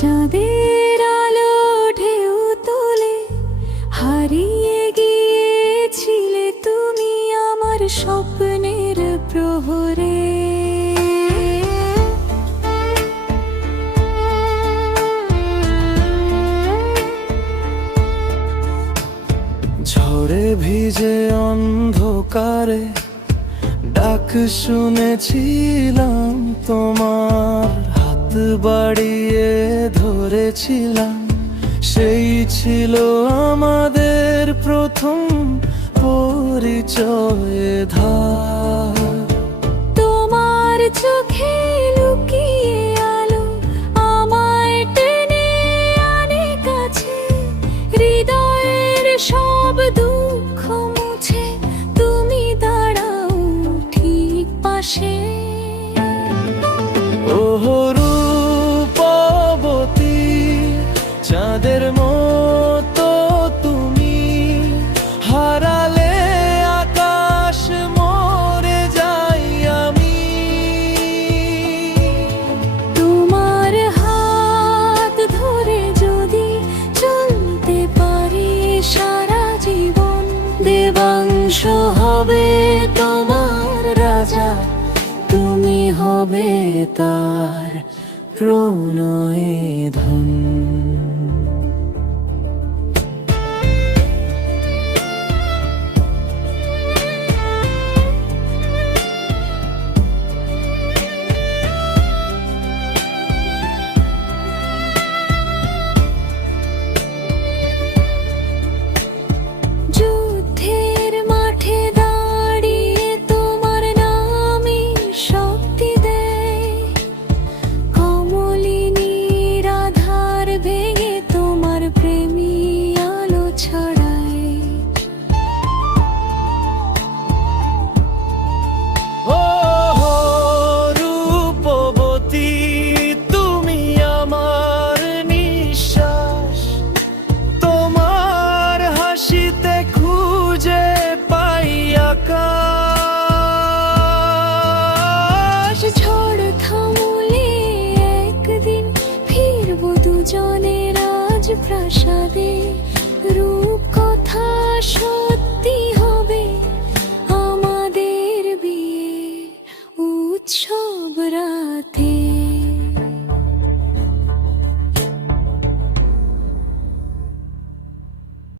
চাঁদের আলো ঢেউ তোলে, হারিয়ে গিয়েছিলে তুমি আমার স্বপ্নের প্রহরে। ঝড়ে ভিজে অন্ধকারে ডাক শুনেছিলাম তোমার হাত বাড়িয়ে ধরেছিলাম। সেই ছিল আমাদের প্রথম পরিচয় ধা হবে তার প্রণয় ধন্য রাজ প্রাসাদে রূপ কথা সত্য